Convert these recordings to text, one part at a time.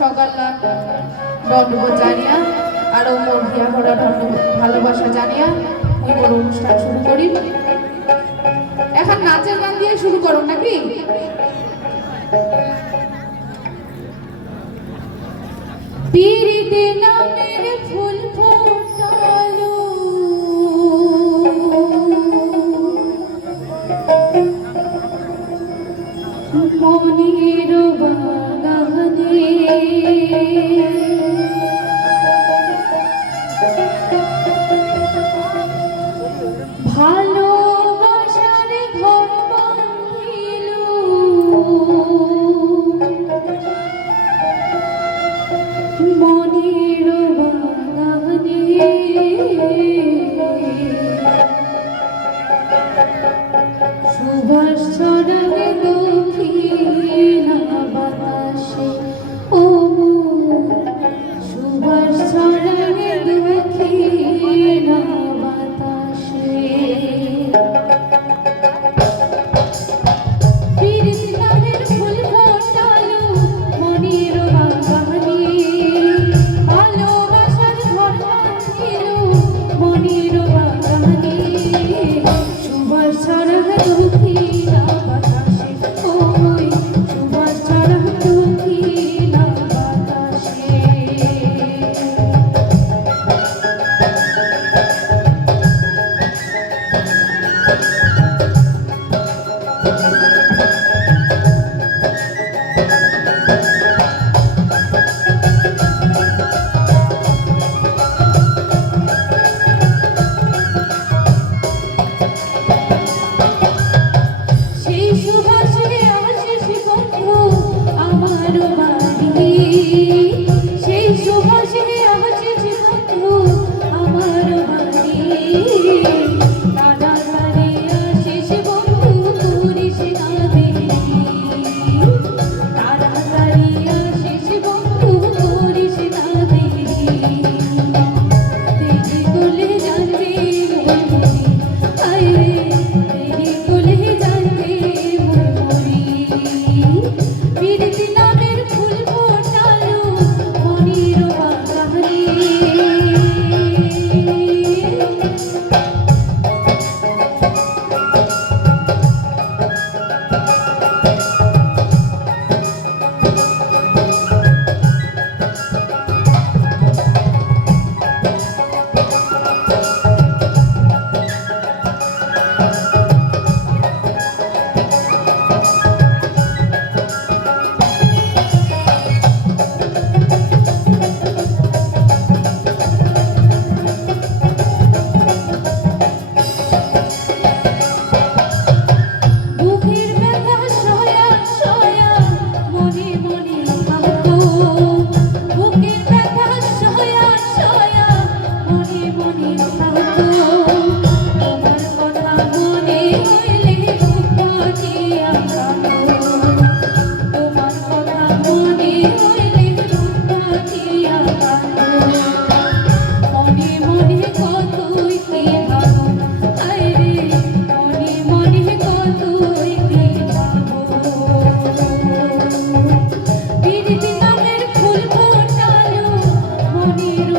সকাল্লা দণ্ডবোধ জানিয়া, আরও মোর করা ধন্য ভালোবাসা জানিয়া বড় অনুষ্ঠান শুরু করি। এখন নাচের গান দিয়ে শুরু করো নাকি? পিরিতে নামের ফুল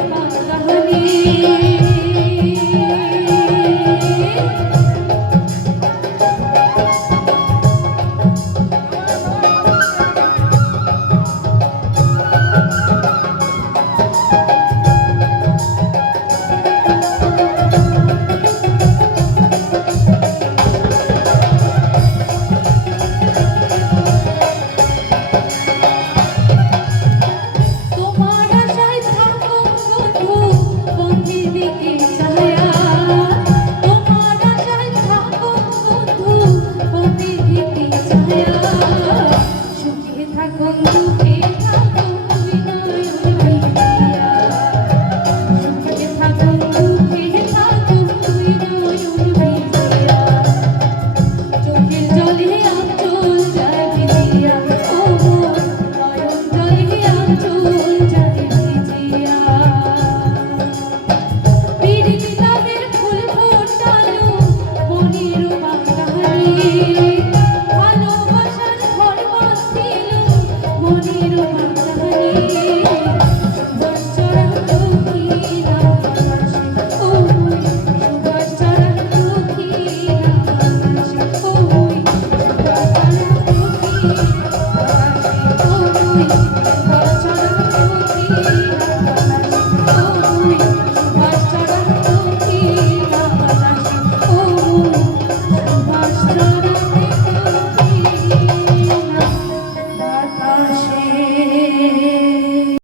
Nossa, Rani.